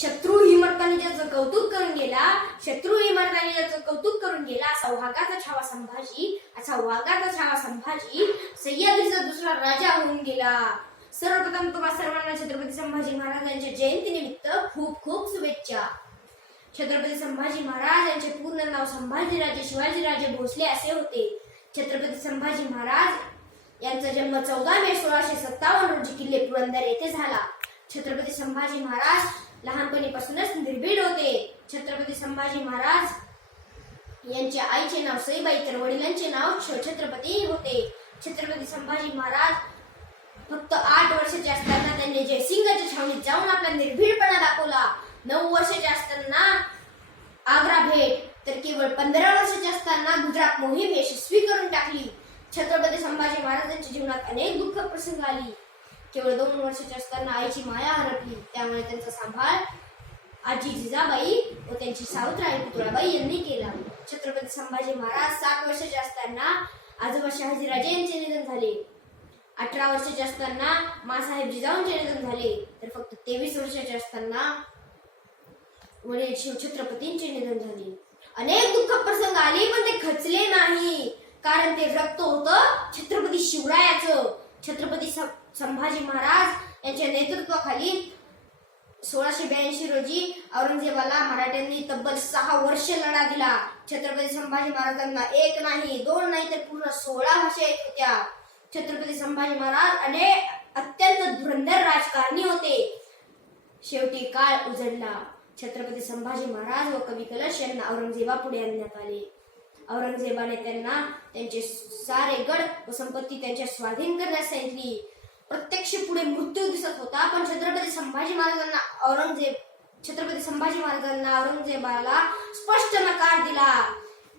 शत्रू ही मर्दानी ज्याचं कौतुक करून गेला, शत्रू ही मर्दानी ज्याचं कौतुक करून गेला, असा वाघाचा छावा संभाजी, असा वाघाचा छावा संभाजी सह्याद्रीचा दुसरा राजा होऊन गेला. सर्वप्रथम तुम्हा सर्वांना छत्रपती संभाजी महाराजांच्या जयंतीनिमित्त खूप खूप शुभेच्छा. छत्रपती संभाजी महाराज यांचे पूर्ण नाव संभाजीराजे शिवाजीराजे भोसले असे होते. छत्रपती संभाजी महाराज यांचा जन्म 14 मे 1657 रोजी किल्ले पुरंदर येथे झाला. छत्रपती संभाजी महाराज लहानपणीपासूनच निर्भीड होते. छत्रपती संभाजी महाराज यांच्या आईचे नाव सईबाई तर वडिलांचे नाव छत्रपती होते. छत्रपती संभाजी महाराज फक्त 8 वर्षाचे असताना त्यांनी जयसिंगाच्या छावणीत जाऊन आपला निर्भीडपणा दाखवला. 9 वर्षाचे असताना आग्रा भेट तर केवळ 15 वर्षाचे असताना गुजरात मोहीम यशस्वी करून टाकली. छत्रपती संभाजी महाराजांच्या जीवनात अनेक दुःख प्रसंग आली. केवळ 2 वर्षाचे असताना आईची माया हरपली. त्यामुळे त्यांचा सांभाळ आजी जिजाबाई व त्यांची सावत्र आई पुतळाबाई यांनी केला. छत्रपती संभाजी महाराज 7 वर्षाचे असताना आजोबा शहाजीराजे यांचे निधन झाले. 18 वर्षाचे असताना मासाहेब जिजाऊंचे निधन झाले. तर फक्त 23 वर्षाचे असताना वडील शिवछत्रपतींचे निधन झाले. अनेक दुःख प्रसंग आले पण ते खचले नाही, कारण ते रक्त होतं छत्रपती शिवरायाचं. छत्रपती संभाजी महाराज यांच्या नेतृत्वाखाली 1682 रोजी औरंगजेबाला मराठ्यांनी तब्बल 6 वर्ष लढा दिला. छत्रपती संभाजी महाराजांना 1 नाही 2 नाही तर पूर्ण 16 भाषा येत होत्या. छत्रपती संभाजी महाराज अत्यंत धुरंधर राजकारणी होते. शेवटी काळ उजडला. छत्रपती संभाजी महाराज व कवी कलश यांना औरंगजेबापुढे आणण्यात आले. औरंगजेबाने त्यांना त्यांचे सारे गड व संपत्ती त्यांच्या स्वाधीन करण्यास सांगितली. प्रत्यक्ष पुढे मृत्यू दिसत होता, पण छत्रपती संभाजी महाराजांना औरंगजेबाला स्पष्ट नकार दिला.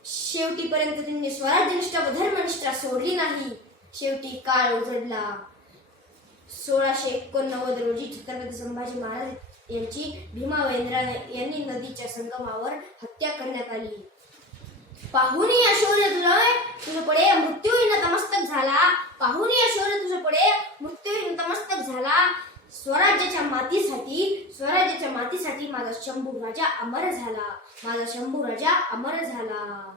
शेवटीपर्यंत त्यांनी स्वराज्यनिष्ठा व धर्मनिष्ठा सोडली नाही. शेवटी काळ उजडला. 1689 रोजी छत्रपती संभाजी महाराज यांची भीमा व यांनी नदीच्या संगमावर हत्या करण्यात आली. पाहुनी शौर्य तुझे पुढे मृत्यूही नतमस्तक झाला. पाहुनी शौर्य तुझे पुढे मृत्यूही नतमस्तक झाला. स्वराज्याच्या मातीसाठी माझा शंभू राजा अमर झाला. माझा शंभू राजा अमर झाला.